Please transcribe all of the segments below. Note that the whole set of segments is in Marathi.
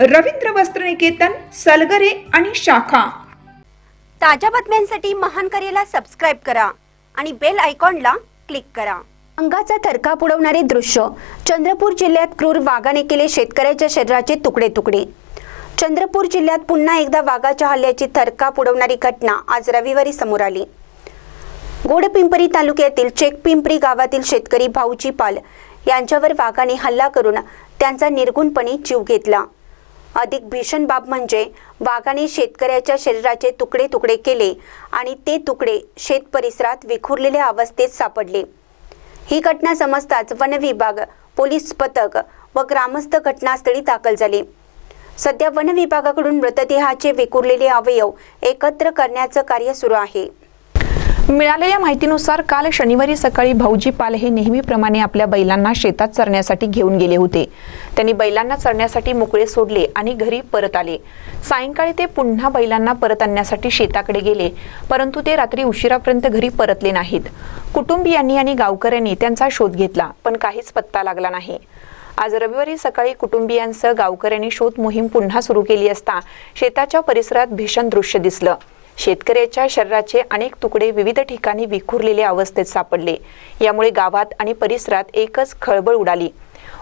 रवींद्र वस्त्रनिकेतन सलगरे आणि शाखा. ताज्या बातम्यांसाठी महान करेला सबस्क्राईब करा आणि बेल आयकॉनला क्लिक करा. अंगाचा थरकाप उडवणारे दृश्य. चंद्रपूर जिल्ह्यात क्रूर वाघाने केले शेतकऱ्याच्या शरीराचे तुकडे तुकडे. चंद्रपूर जिल्ह्यात पुन्हा एकदा वाघाच्या हल्ल्याची थरकाप उडवणारी घटना आज रविवारी समोर आली. गोडपिंपरी तालुक्यातील चेकपिंपरी गावातील शेतकरी भाऊजी पाल यांच्यावर वाघाने हल्ला करून त्यांचा निर्गुणपणे जीव घेतला. अधिक भीषण बाब म्हणजे वाघाने शेतकऱ्याच्या शरीराचे तुकडे तुकडे केले आणि ते तुकडे शेत परिसरात विखुरलेल्या अवस्थेत सापडले. ही घटना समजताच वन विभाग पोलीस पथक व ग्रामस्थ घटनास्थळी दाखल झाले. सध्या वन विभागाकडून मृतदेहाचे विखुरलेले अवयव एकत्र करण्याचं कार्य सुरू आहे. मिळालेल्या माहितीनुसार काल शनिवारी सकाळी भाऊजी पाल हे नेहमीप्रमाणे आपल्या बैलांना शेतात चरण्यासाठी घेऊन गेले होते. त्यांनी बैलांना चरण्यासाठी मोकळे सोडले आणि घरी परत आले. सायंकाळी ते पुन्हा बैलांना परत आणण्यासाठी शेताकडे गेले परंतु ते रात्री उशिरापर्यंत घरी परतले नाहीत. कुटुंबियांनी आणि गावकऱ्यांनी त्यांचा शोध घेतला पण काहीच पत्ता लागला नाही. आज रविवारी सकाळी कुटुंबियांसह गावकऱ्यांनी शोध मोहीम पुन्हा सुरू केली असता शेताच्या परिसरात भीषण दृश्य दिसलं. शेतकऱ्याच्या शरीराचे अनेक तुकडे विविध ठिकाणी विखुरलेल्या अवस्थेत सापडले. यामुळे गावात आणि परिसरात एकच खळबळ उडाली.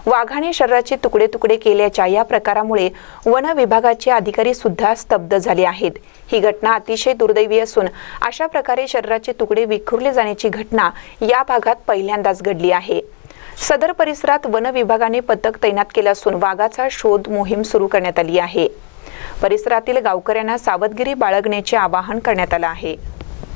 वाघाने शरीराचे तुकडे तुकडे केल्याच्या या प्रकारामुळे वन विभागाचे अधिकारी सुद्धा स्तब्ध झाले आहेत. ही घटना अतिशय दुर्दैवी असून अशा प्रकारे शरीराचे तुकडे विखुरले जाण्याची घटना या भागात पहिल्यांदाच घडली आहे. सदर परिसरात वन विभागाने पथक तैनात केलं असून वाघाचा शोध मोहीम सुरू करण्यात आली आहे. परिसरातील गावकऱ्यांना सावधगिरी बाळगण्याचे आवाहन करण्यात आलं आहे.